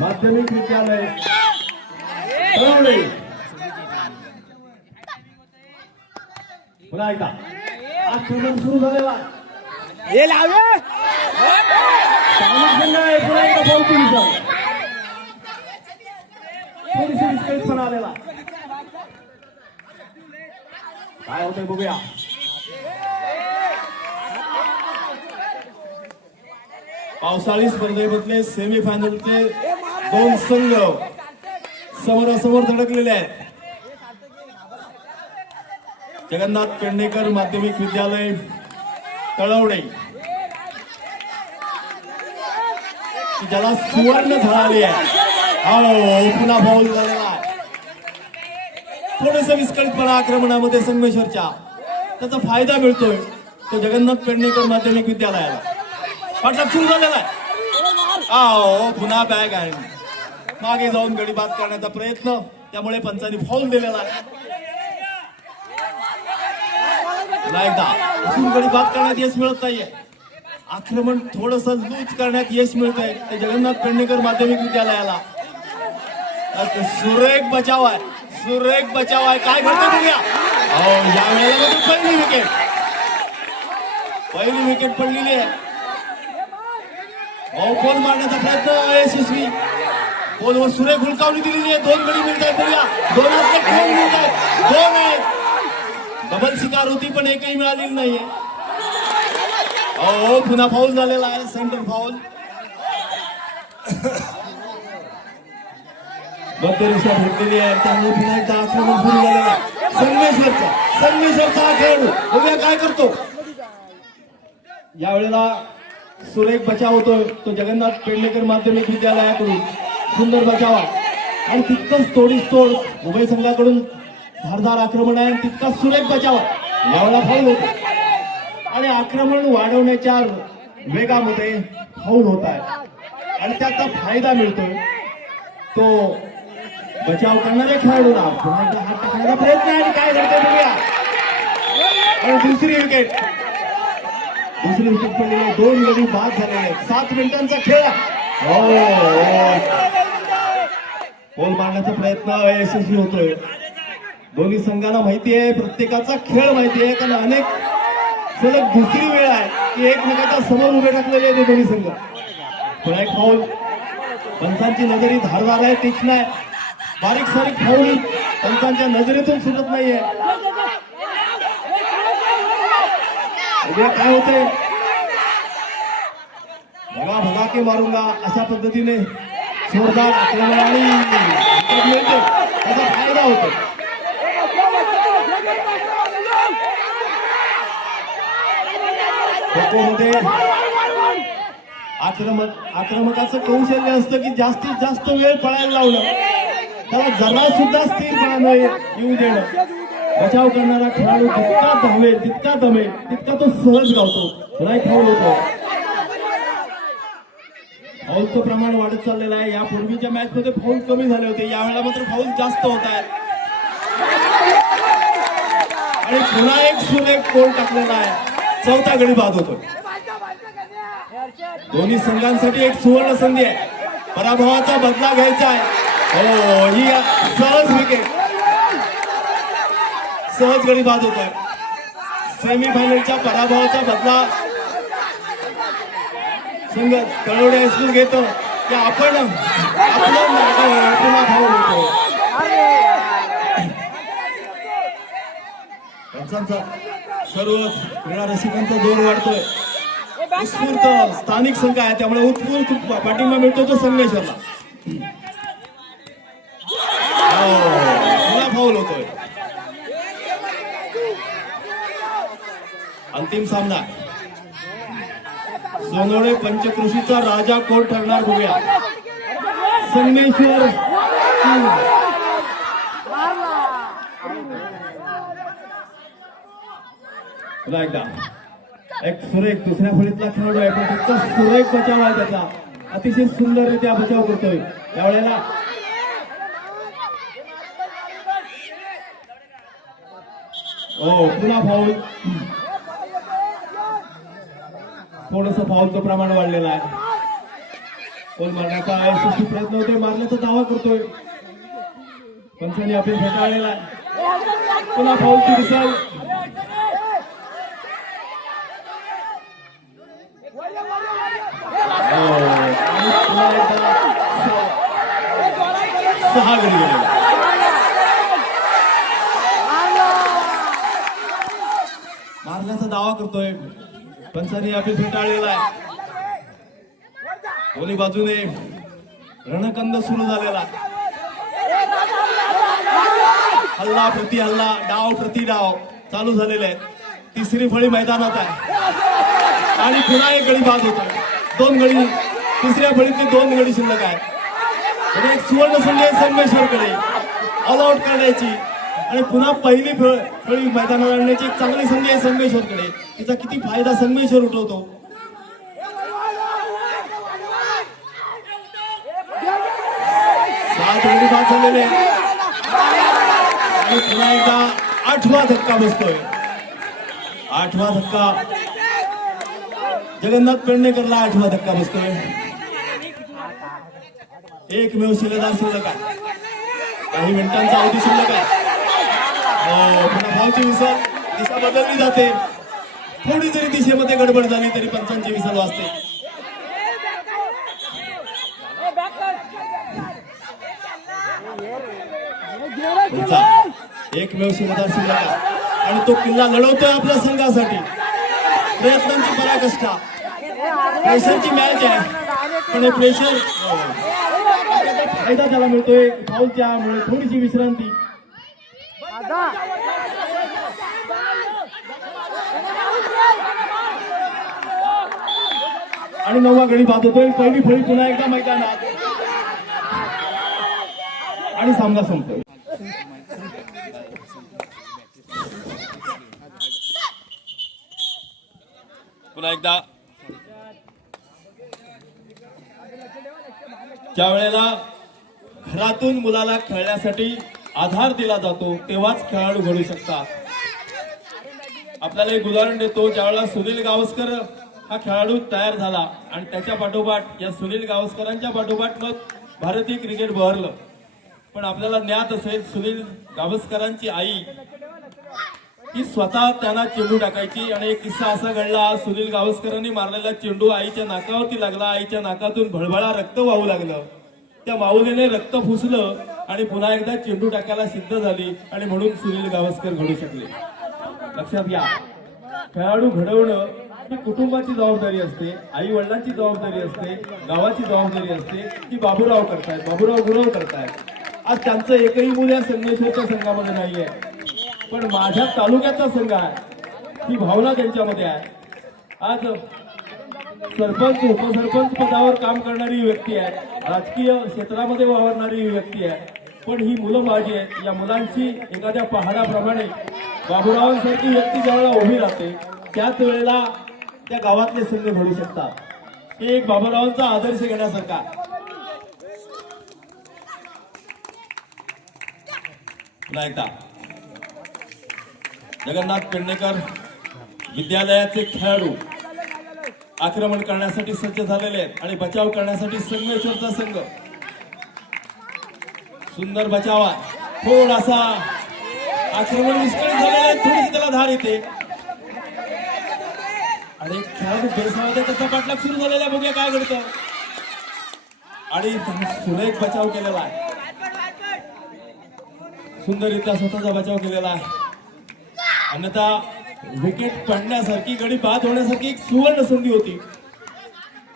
माध्यमिक विद्यालय पुन्हा एकदा. आक्रमण सुरू झालेला. हे लावे. आहे पुन्हा एकदा बहुतीचा थोडीशी विस्कळीतपणा आलेला. काय होतंय बघूया. पावसाळी स्पर्धेमधले सेमीफायनलचे दोन संघ समोरासमोर धडकलेले आहेत. जगन्नाथ पेडणेकर माध्यमिक विद्यालय तळवडे. ज्याला सुवर्ण झाली आहे. हो पुन्हा फाऊल झालेला आहे. थोडस विस्कळीतपणा आक्रमणामध्ये संगमेश्वरच्या. त्याचा फायदा मिळतोय तो जगन्नाथ पेडणेकर माध्यमिक विद्यालयाला. पाठलाग सुरू झालेला आहे. पुन्हा बॅग आहे. मागे जाऊन गडीबाद करण्याचा प्रयत्न त्यामुळे पंचांनी फॉल दिलेला आहे. एकदा अजून गडीबाद करण्यात यश मिळत नाहीये. आक्रमण थोडस लूज करण्यात यश मिळत आहे ते जगन्नाथ पेडणेकर माध्यमिक विद्यालयाला. सुरेख बचाव आहे. सुरेख बचाव आहे. काय घडतं बघूया. अहो या वेळेला पहिली विकेट पहिली विकेट पडलेली आहे. अहो फोन मारण्याचा प्रयत्न यशस्वी. गोलवर सुरेख हुलकावणी दिलेली आहे. दोन गडी मिळत आहेत बघूया दोनातले खेळ मिळत आहेत दोन आहेत. डबल शिकार होती पण एकही मिळालेली नाहीये. अहो पुन्हा फाऊल झालेला आहे. सेंटर फाऊल मध्यरेषा भेटलेली आहे त्यामुळे पुन्हा एकदा आक्रमण सुरू झालेलं आहे. संगमेश्वरचा संगमेश्वरचा हा खेळाडू बघूया काय करतो? यावेळेला सुरेख बचाव होतो तो जगन्नाथ पेडणेकर माध्यमिक विद्यालयाकडून. सुंदर बचावा. आणि तितकंच तोडीस तोड उभय संघाकडून धारधार आक्रमण आहे आणि तितकाच सुरेख बचाव. यावेळेला फाऊल होतो आणि आक्रमण वाढवण्याच्या वेगामध्ये फाऊल होत आहे. आणि त्याचा फायदा मिळतोय. तो बचाव करणाऱ्या खेळाडूला पुन्हा हात टाकण्याचा प्रयत्न आहे आणि काय घडतंय बघूया. आणि दुसरी विकेट दुसरी विकेट पडलेली दोन गडी बाद झालेले आहेत. सात मिनिटांचा खेळ गोल मारण्याचा प्रयत्न अयशस्वी होतोय. दोन्ही संघांना माहिती आहे प्रत्येकाचा खेळ माहिती आहे कारण अनेक सलग दुसरी वेळ आहे की एकमेकाच्या समोर उभे टाकलेले आहेत दोन्ही संघ. पण एक फाऊल पंचांची नजरी धारदार आहे तीक्ष्ण आहे. बारीक सारीक फाऊल पंचांच्या नजरेतून सुटत नाहीये. उद्या काय होतंय? भगा भगा के मारूंगा अशा पद्धतीने जोरदार आक्रमण आणि त्याचा फायदा होतो. खोखोमध्ये आक्रमक आक्रमकाचं कौशल्य असतं की जास्तीत जास्त वेळ पळायला लावलं त्याला जरा सुद्धा स्थिरपणा न येऊ देणं. बचाव करणारा खेळाडू जितका धावेल तितका दमेल तितका तो सहज गावतो नाही फाऊल होतो. फाऊलचं प्रमाण वाढत चाललेलं आहे. या पूर्वीच्या मॅच मध्ये फाऊल कमी झाले होते. यावेळेला मात्र फाऊल जास्त होत आहे. आणि पुन्हा एक सुरेख गोल टाकलेला आहे. चौथा गडी बाद होतो दोन्ही संघांसाठी एक सुवर्ण संधी आहे. पराभवाचा बदला घ्यायचा आहे. हो ही सहज विकेट सहज गडी बाद होतोय. सेमी फायनलच्या पराभवाचा बदला संघ तळवडे हायस्कूल घेतो. की आपण आपलं मागं पुन्हा होतो पंचांचा सर्व क्रीडा रसिकांचा जोर वाढतोय. उत्स्फूर्त स्थानिक संघ आहे त्यामुळे उत्स्फूर्त पाठिंबा मिळतो तो संगमेश्वरला हो, फाऊल होतोय. अंतिम सामना. सोनवणे पंचकृषीचा राजा कोण ठरणार बघूया. संगमेश्वर एकदा एक सुरेख दुसऱ्या फळीतला खेळाडू आहे पण फक्त सुरेख बचाव आहे त्याचा. अतिशय सुंदररित्या बचाव करतोय. त्यावेळेला हो पुन्हा फाऊल थोडस फाऊलचं प्रमाण वाढलेलं आहे. कोण मारण्याचा यशस्वी प्रयत्न होतोय मारण्याचा दावा करतोय. पंचांनी आपल्या फेटाळलेला आहे. पुन्हा फाऊलची दिसेल सहा- गडी मारण्याचा दावा करतोय. पंचांनी अपील फेटाळलेला आहे. दोन्ही बाजूने रणकंद सुरू झालेला. हल्ला प्रति हल्ला डाव प्रति डाव चालू झालेले आहेत. तिसरी फळी मैदानात आहे. आणि पुन्हा एक गडी बाद होतो दोन गडी तिसऱ्या फळीतली दोन गडी शिल्लक आहेत. आणि एक सुवर्ण संधी आहे संगमेश्वरकडे. ऑल आउट करण्याची. आणि पुन्हा पहिली फळ- फळी मैदानावर आणण्याची एक चांगली संधी आहे संगमेश्वरकडे. तिचा किती फायदा संगमेश्वर उठवतो. सात गडी बाद झालेले आणि पुन्हा एकदा आठवा धक्का बसतोय. आठवा धक्का. जगन्नाथ पेडणेकरला आठवा धक्का बसतोय. एकमेव शिलेदार शिल्लक आहे. काही मिनिटांचा अवधी शिल्लक आहे. भावची विसर दिशा बदलली जाते. थोडी जरी दिशेमध्ये गडबड झाली तरी पंचांची विसर वाजते. एकमेव शिलेदार शिल्लक आणि तो किल्ला लढवतोय आपल्या संघासाठी. प्रयत्नांची पराकष्टा प्रेशरची मॅच आहे. पण हे प्रेशर फायदा त्याला मिळतोय. फाऊलच्यामुळे थोडीशी विश्रांती. आणि नववा गडी बाद होतोय. पहिली फळी पुन्हा एकदा मैदानात. आणि सामना संपतोय. पुन्हा एकदा. ज्या वेळेला घरातून मुलाला खेळण्यासाठी आधार दिला जातो तेव्हाच खेळाडू घडू शकतात. आपल्याला एक उदाहरण देतो ज्यावेळेला सुनील गावस्कर हा खेळाडू तयार झाला आणि त्याच्या पाठोपाठ या सुनील गावस्करांच्या पाठोपाठ मग भारतीय क्रिकेट बहरलं. पण आपल्याला ज्ञात असेल सुनील गावस्करांची आई ही स्वतः त्यांना चेंडू टाकायची आणि एक किस्सा असा घडला सुनील गावस्करांनी मारलेला चेंडू आईच्या नाकावरती लागला आईच्या नाकातून भळभळा रक्त वाहू लागलं. त्या माऊलीने रक्त फुसलं आणि पुन्हा एकदा चेंडू टाकायला सिद्ध झाली आणि म्हणून सुनील गावस्कर घडू शकले. लक्षात घ्या. खेळाडू घडवणं ही कुटुंबाची जबाबदारी असते आई वडिलांची जबाबदारी असते गावाची जबाबदारी असते ती बाबूराव करतायत बाबूराव गुरव करतायत. आज त्यांचं एकही मूल या संगमेश्वरच्या संघामध्ये नाहीये. पण माझ्या तालुक्याचा संघ आहे. ही भावना त्यांच्यामध्ये आहे. आज सरपंच उपसरपंच पदावर काम करणारी व्यक्ती आहे. राजकीय क्षेत्रामध्ये वावरणारी ही व्यक्ती आहे. पण ही मुलं माझी आहेत. या मुलांची एखाद्या पहाडाप्रमाणे बाबुरावांसारखी व्यक्ती ज्यावेळेला उभी राहते त्याच वेळेला त्या गावातले संघ घडू शकतात. हे एक बाबुरावांचा आदर्श घेण्यासारखा पुन्हा एकदा. जगन्नाथ पेडणेकर विद्यालयाचे खेळाडू आक्रमण करण्यासाठी सज्ज झालेले आहेत आणि बचाव करण्यासाठी संगमेश्वरचा संघ सुंदर बचावा. थोडासा आक्रमण विस्कळीत झालेला आहे. थोडीशी त्याला धार येते. आणि खेळाडू बेसामध्ये त्याचा पाठलाग सुरू झालेला आहे. बघूया काय घडतं. आणि सुरेख बचाव केलेला आहे. सुंदररित्या स्वतःचा बचाव केलेला आहे. अन्यथा विकेट पडण्यासारखी गडी बाद होण्यासारखी एक सुवर्ण संधी होती.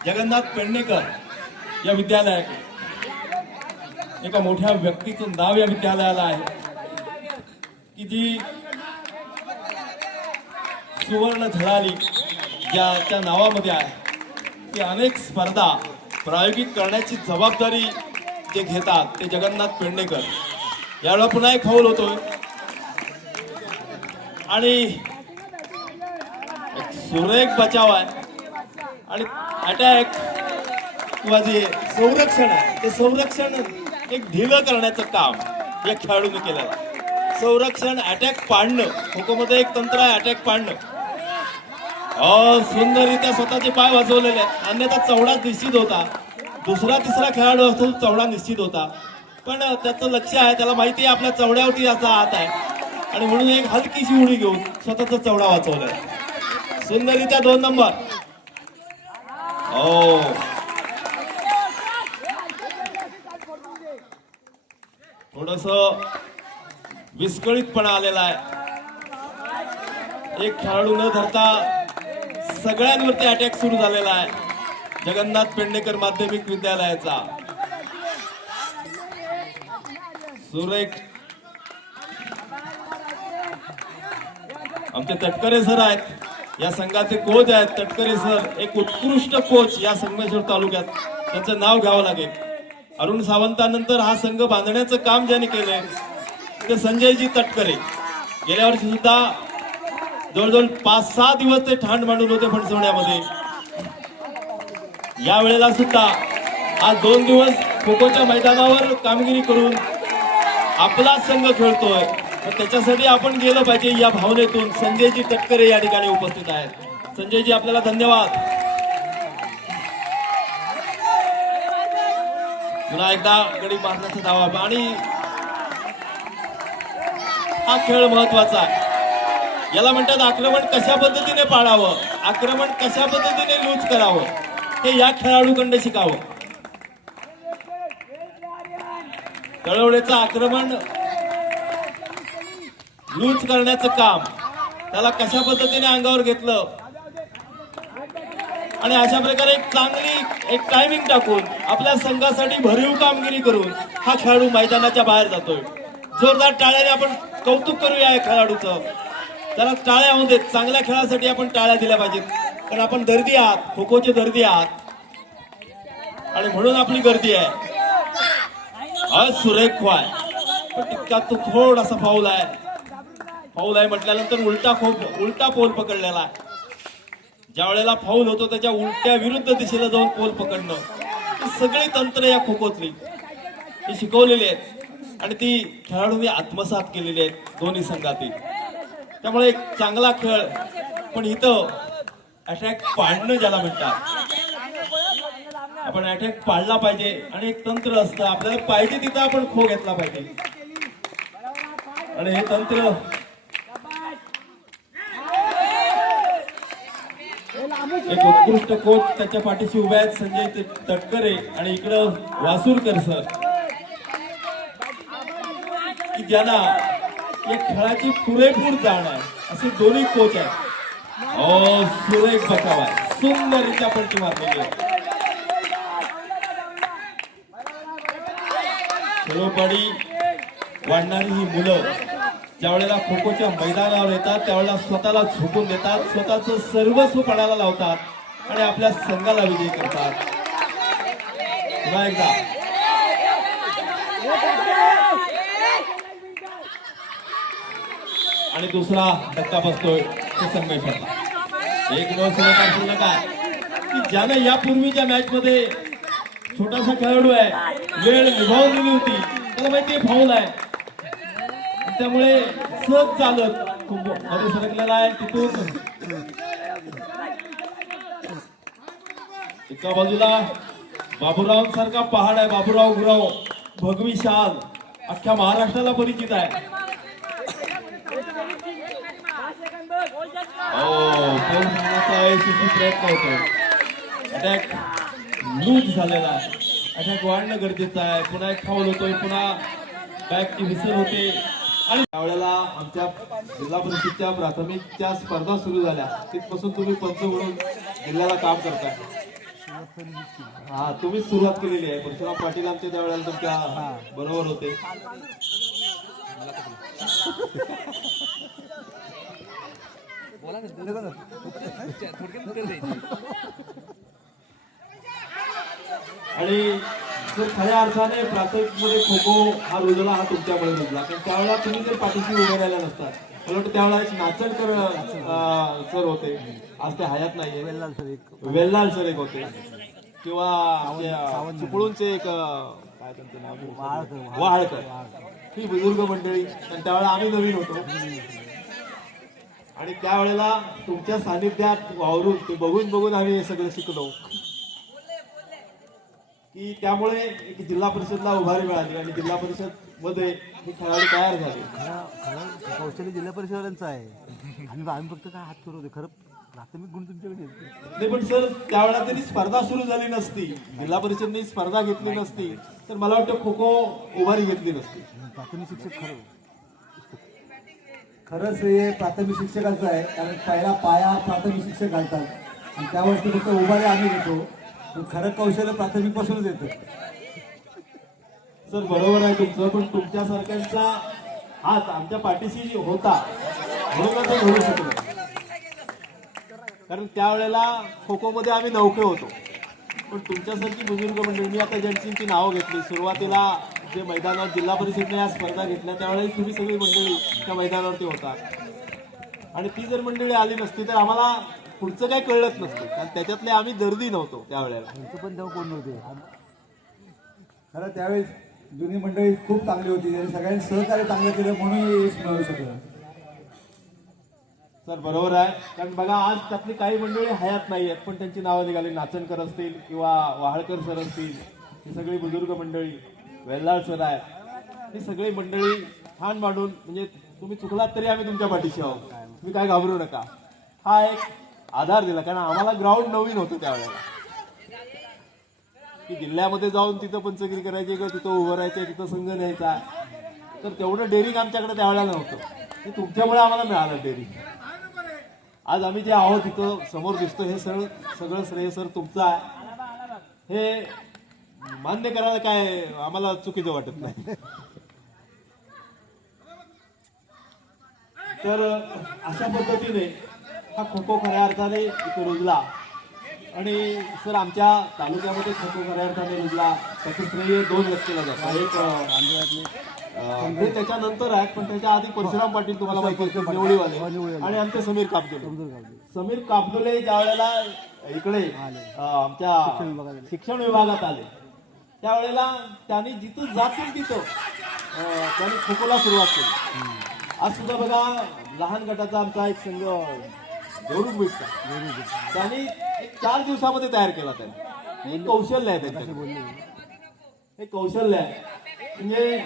जगन्नाथ पेडणेकर या विद्यालयाकडे. एका मोठ्या व्यक्तीचं नाव या विद्यालयाला आहे. की जी सुवर्ण झळाली ज्याच्या नावामध्ये आहे. ती अनेक स्पर्धा प्रायोगिक करण्याची जबाबदारी जे घेतात ते जगन्नाथ पेडणेकर. यावेळेला पुन्हा एक हौल होतोय. आणि एक सुरेख बचाव आहे. आणि अटॅक किंवा जे संरक्षण आहे ते संरक्षण एक ढिलं करण्याचं काम या खेळाडूने केलेलं आहे. संरक्षण अटॅक पाडणं. खोखोमध्ये एक तंत्र आहे अटॅक पाडणं. सुंदररित्या स्वतःचे पाय वाजवलेले आहेत. अन्यथा चवडा निश्चित होता. दुसरा तिसरा खेळाडू असतो तो चवडा निश्चित होता. पण त्याचं लक्ष आहे त्याला माहिती आहे आपल्या चवड्यावरती याचा हात आहे. आणि म्हणून एक हलकीशी उडी घेऊन स्वतःचा चवडा वाचवलाय सुंदररित्या दोन नंबर. हो. थोडस विस्कळीतपणा आलेला आहे. एक खेळाडू न धरता सगळ्यांवरती अटॅक सुरू झालेला आहे. जगन्नाथ पेडणेकर माध्यमिक विद्यालयाचा. सुरेख. आमचे तटकरे सर आहेत. या संघाचे कोच आहेत. तटकरे सर एक उत्कृष्ट कोच या संगमेश्वर तालुक्यात. त्यांचं नाव घ्यावं लागेल. अरुण सावंतानंतर हा संघ बांधण्याचं काम ज्याने केलंय ते संजयजी तटकरे. गेल्या वर्षी सुद्धा जवळजवळ पाच सहा दिवस ते ठाण मांडून होते फणसवण्यामध्ये या वेळेला सुद्धा आज दोन दिवस खोखोच्या मैदानावर कामगिरी करून आपला संघ खेळतोय. तर त्याच्यासाठी आपण गेलं पाहिजे या भावनेतून संजयजी तटकरे या ठिकाणी उपस्थित आहेत. संजयजी आपल्याला धन्यवाद. पुन्हा एकदा गडी मारण्याचा दावा. आणि हा खेळ महत्त्वाचा आहे. याला म्हणतात आक्रमण कशा पद्धतीने पाळावं? आक्रमण कशा पद्धतीने लूज करावं? हे या खेळाडूकडे शिकावं. तळवडेचं आक्रमण लूज करण्याचं काम. त्याला कशा पद्धतीने अंगावर घेतलं? आणि अशा प्रकारे एक चांगली एक टायमिंग टाकून आपल्या संघासाठी भरीव कामगिरी करून हा खेळाडू मैदानाच्या बाहेर जातोय. जोरदार टाळ्याने आपण कौतुक करूया या खेळाडूचं. त्याला टाळ्या होऊ देत. चांगल्या खेळासाठी आपण टाळ्या दिल्या पाहिजेत. कारण आपण दर्दी आहात. खो खोचे दर्दी आहात. आणि म्हणून आपली गर्दी आहे. आज सुरेख आहे पण तितका तो थोडासा फाऊल आहे. फाऊल आहे म्हटल्यानंतर उलटा खो उलटा पोल पकडलेला आहे. ज्या वेळेला फाऊल होतो त्याच्या उलट्या विरुद्ध दिशेला जाऊन पोल पकडणं. सगळी तंत्र या खो खोतली ही शिकवलेली आहेत. आणि ती खेळाडूंनी आत्मसात केलेली आहेत दोन्ही संघातील. त्यामुळे एक चांगला खेळ. पण इथं अटॅक पाडणं ज्याला म्हणतात. आपण अटॅक पाडला पाहिजे. आणि एक तंत्र असतं. आपल्याला पाहिजे तिथं आपण खो घेतला पाहिजे. आणि हे तंत्र एक उत्कृष्ट कोच त्याच्या पाठीशी उभे आहेत संजय ते- तटकरे आणि इकडं वासूरकर सर. की ज्यांना या खेळाची पुरेपूर जाण आहे असे दोन्ही कोच आहेत. हो सुरेख बचाव आहे सुंदरीच्या पलटी मारलेली आहे. खेळोपाडी वाढणारी ही मुलं. ज्यावेळेला खो खोच्या मैदानावर येतात त्यावेळेला स्वतःला झोकून देतात स्वतःचं सर्वस्व पणाला लावतात आणि आपल्या संघाला विजयी करतात. पुन्हा एकदा. आणि दुसरा धक्का बसतोय तो संघ एक नऊ सुरेखा शिल्लक की ज्यानं यापूर्वीच्या मॅच मध्ये छोटासा खेळाडू आहे वेळ निभावून दिली होती त्याला माहिती फाऊल आहे. त्यामुळे सहज चालत मध्ये सरकलेला आहे तिथून. एका बाजूला बाबूराव सारखा पहाड आहे बाबूराव गुराव. भगवी शाल. अख्ख्या महाराष्ट्राला परिचित आहे. हो, प्रयत्न होतो अटॅक लूज झालेला आहे. अटॅक वाढणं गरजेचं आहे. पुन्हा एक फाऊल होतोय पुन्हा बॅकची विसर होते. आणि त्यावेळेला आमच्या जिल्हा परिषदच्या प्राथमिकच्या स्पर्धा सुरू झाल्या तिथपासून तुम्ही पंच म्हणून जिल्ह्याला काम करताय. हा तुम्हीच सुरुवात केलेली आहे. परशुराम पाटील आमच्या त्यावेळेला तुमच्या बरोबर होते. आणि जर खऱ्या अर्थाने प्राथमिकमध्ये खो खो हा रुजला हा तुमच्यामुळे रुजला कारण त्यावेळेला तुम्ही जर पाठीशी उभे राहिला नसतात मला वाटतं त्यावेळेला एक नाचणकर अं, सर होते. आज ते हयात नाहीये. वेल्लाल सर एक. होते. किंवा आपल्या चिपळूणचे एक अं, काय त्यांचं नाव वहाळकर ही बुजुर्ग मंडळी. आणि त्यावेळेला आम्ही नवीन होतो. आणि त्यावेळेला तुमच्या सानिध्यात वावरून ते बघून बघून आम्ही हे सगळं शिकलो. की त्यामुळे एक जिल्हा परिषदला उभारी मिळाली आणि जिल्हा परिषदमध्ये हे खेळाडू तयार झाले. कौशल्य जिल्हा परिषदांचं आहे. आम्ही आम्ही फक्त काय हात फिरवते खरं प्राथमिक गुण तुमच्याकडे. नाही पण सर त्यावेळेला तरी स्पर्धा सुरू झाली नसती. जिल्हा परिषदने स्पर्धा घेतली नसती. तर मला वाटतं खो खो उभारी घेतली नसती. प्राथमिक शिक्षक खरं. खरंच हे प्राथमिक शिक्षकाचं आहे. कारण पहिला पाया प्राथमिक शिक्षक घालतात. आणि त्यावरती फक्त उभारे आम्ही घेतो. खरं कौशल्य प्राथमिक पासूनच येतं. सर बरोबर आहे तुमचं पण तुमच्या सरकारचा हात आमच्या पाठीशी होता म्हणून ते घडू शकलो. कारण त्यावेळेला खो खो मध्ये आम्ही नौके होतो. पण तुमच्यासारखी बुजुर्ग मंडळी मी आता ज्यांची नावं घेतली सुरुवातीला जे मैदानावर जिल्हा परिषदने या स्पर्धा घेतल्या त्यावेळेला तुम्ही सगळी मंडळी त्या मैदानावरती होता. आणि ती जर मंडळी आली नसती तर आम्हाला पुढचं काही कळलंच नसतं. कारण त्याच्यातले आम्ही दर्दी नव्हतो त्यावेळेला. त्यांचं पण तेव्हा कोण नव्हते? खरं त्यावेळेस जुनी मंडळी खूप चांगली होती. त्यांनी सगळ्यांनी सहकार्य चांगलं केलं म्हणून हे यश मिळू शकलं. सर बरोबर आहे. कारण बघा आज त्यातली काही मंडळी हयात नाही आहेत पण त्यांची नावं निघाली. नाचणकर असतील किंवा वाहळकर सर असतील ही सगळी बुजुर्ग मंडळी वेल्लाळ सर आहे. ही सगळी मंडळी ठाण मांडून म्हणजे तुम्ही चुकलात तरी आम्ही तुमच्या पाठीशी आहोत. तुम्ही काय घाबरू नका. हा एक आधार दिला कारण आम्हाला ग्राउंड नवीन होतं त्यावेळेला. की जिल्ह्यामध्ये जाऊन तिथं पंचगिरी करायची किंवा तिथं उभं राहायचं तिथं संघ न्यायचा तर तेवढं डेअरिंग आमच्याकडे त्यावेळेला नव्हतं. ते तुमच्यामुळे आम्हाला मिळालं डेअरिंग आज आम्ही जे आहोत तिथं समोर दिसतो हे सगळं सगळं श्रेय सर तुमचं आहे. हे मान्य करायला काय आम्हाला चुकीचं वाटत नाही. तर अशा पद्धतीने हा खो खो खऱ्या अर्थाने इथं रुजला. आणि सर आमच्या तालुक्यामध्ये खो खो खऱ्या अर्थाने रुजला. त्याचं श्रेय दोन व्यक्तीला जातं. एक हे त्याच्यानंतर आहेत पण त्याच्या आधी परशुराम पाटील तुम्हाला माहिती असेल निवडीवाले. आणि आमचे समीर कापदुले. समीर कापदुले. ज्या वेळेला इकडे आमच्या शिक्षण विभागात आले. त्यावेळेला त्यांनी जिथं जातील तिथं त्यांनी खो खोला सुरुवात केली. आज सुद्धा बघा लहान गटाचा आमचा एक संघ गौरव बिटचा त्यांनी एक चार दिवसामध्ये तयार केला त्यांनी. हे कौशल्य आहे त्यांच्याकडे हे कौशल्य आहे. म्हणजे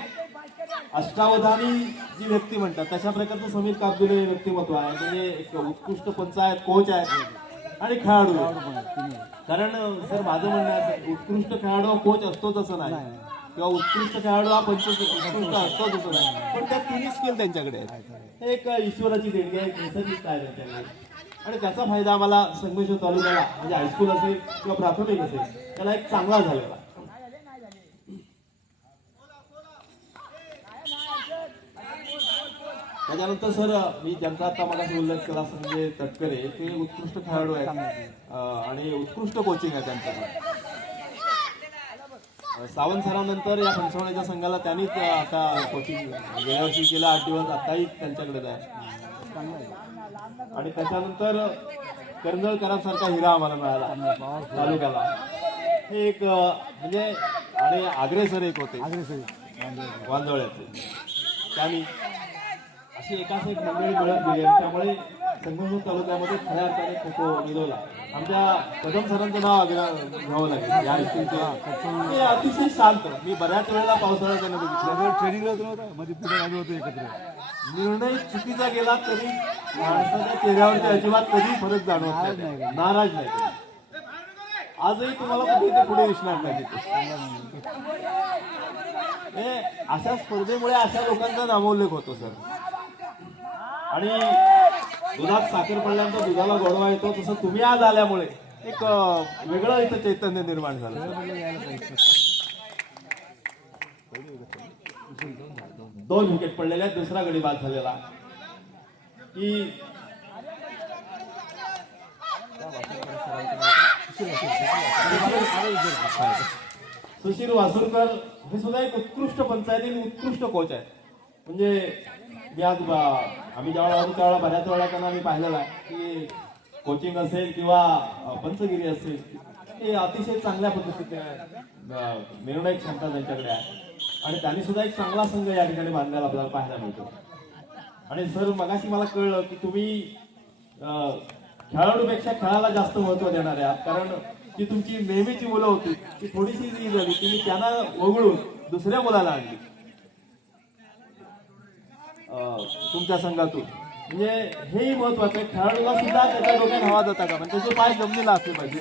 अष्टावधानी जी व्यक्ती म्हणतात तशा प्रकारचं समीर काबदुले हे व्यक्तिमत्व आहे. म्हणजे एक उत्कृष्ट पंच आहेत कोच आहेत आणि खेळाडू कारण सर माझं म्हणणं आहे उत्कृष्ट खेळाडू हा कोच असतो तसं नाही. किंवा उत्कृष्ट खेळाडू हा पंच उत्कृष्ट असतो तसं नाही. पण त्या तिन्ही स्किल त्यांच्याकडे आहेत. हे एक ईश्वराची देणगी आहे एक आहे त्यांच्याकडे? आणि त्याचा फायदा आम्हाला संगमेश्वर तालुक्याला म्हणजे हायस्कूल असेल किंवा प्राथमिक असेल त्याला एक चांगला झालेला. त्याच्यानंतर सर मी ज्यांचा आता मला उल्लेख केला संजय म्हणजे तटकरे ते उत्कृष्ट खेळाडू आहेत. आणि उत्कृष्ट कोचिंग आहे त्यांच्याकडे. सावंत सरानंतर या पंचवण्याच्या संघाला त्यांनीच आता कोचिंग गेल्या वर्षी केलं आठ दिवस आताही त्यांच्याकडे आहे. आणि त्याच्यानंतर करंजळकरांसारखा हिरा आम्हाला मिळाला तालुक्याला. हे एक म्हणजे आणि आग्रे सर एक होते. वांजवळ्याचे त्यांनी अशी एकाच एक मंडळी मिळत गेली. त्यामुळे संगमनेर तालुक्यामध्ये खऱ्या अर्थाने खो खो निघवला आमच्या कदम सरांचं नाव घ्यावं लागेल. या ते अतिशय शांत. मी बऱ्याच वेळेला पावसाळ्यात त्यांना बघितलं. ट्रेनिंगला होतो मध्ये पुढे आम्ही होतो एकत्र. निर्णय चुकीचा गेला तरी माणसाच्या चेहऱ्यावरती अजिबात कधी फरक जाणवत नाही. नाराज नाही. कधी. आजही तुम्हाला कुठे ते पुढे दिसणार नाही. अशा स्पर्धेमुळे अशा लोकांचा नामोल्लेख होतो सर. आणि दुधात साखर पडल्यानंतर दुधाला गोडवा येतो तसं तुम्ही आज आल्यामुळे एक वेगळं इथं चैतन्य निर्माण झालं. दोन विकेट पडलेले आहेत दुसरा गडी बाद झालेला. की सुशील वासुरकर हे सुद्धा एक उत्कृष्ट पंचायती उत्कृष्ट कोच आहेत. म्हणजे मी आज आम्ही ज्यावेळेला होतो त्यावेळेला बऱ्याच वेळा त्यांना मी पाहिलेला आहे की कोचिंग असेल किंवा पंचगिरी असेल ते अतिशय चांगल्या पद्धतीने अ, निर्णय क्षमता त्यांच्याकडे आहे. आणि त्यांनी सुद्धा एक चांगला संघ या ठिकाणी बांधलेला आपल्याला पाहायला मिळतो. आणि सर मगाशी मला कळलं की तुम्ही खेळाडूपेक्षा खेळाला जास्त महत्त्व देणार आहात. कारण ती तुमची नेहमीची मुलं होती. ती थोडीशी जी झाली तुम्ही त्यांना वगळून दुसऱ्या मुलाला आणली. तुमच्या संघातून. म्हणजे हेही महत्वाचं आहे खेळाडूला सुद्धा त्याच्या डोक्यात हवा जाता का? म्हणजे त्याचे पाय जमिनीला असले पाहिजे.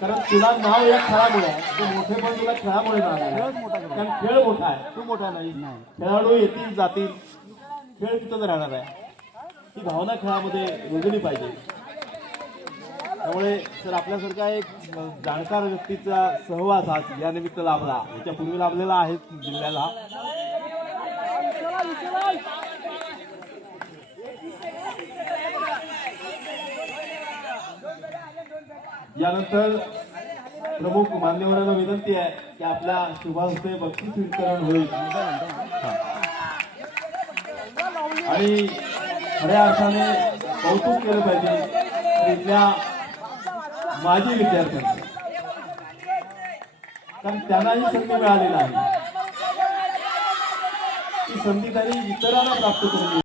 कारण तुला नाव या खेळामुळे आहे. ते मोठे पण तुला खेळामुळे नाव आहे. कारण खेळ मोठा आहे. तू मोठा नाही. खेळाडू येतील जातील. खेळ तिथंच राहणार आहे. ही भावना खेळामध्ये रुजली पाहिजे. त्यामुळे सर आपल्यासारखा एक जाणकार व्यक्तीचा सहवास आज या निमित्त लाभला. याच्या पूर्वी लाभलेला आहे जिल्ह्याला. यानंतर प्रमुख मान्यवरांना विनंती आहे की आपल्या शुभाहस्ते बक्षीस वितरण होईल. आणि खऱ्या अर्थाने कौतुक केलं पाहिजे इथल्या माजी विद्यार्थ्यांचं कारण त्यांनाही संधी मिळालेला आहे. ती संधी त्यांनी इतरांना प्राप्त करून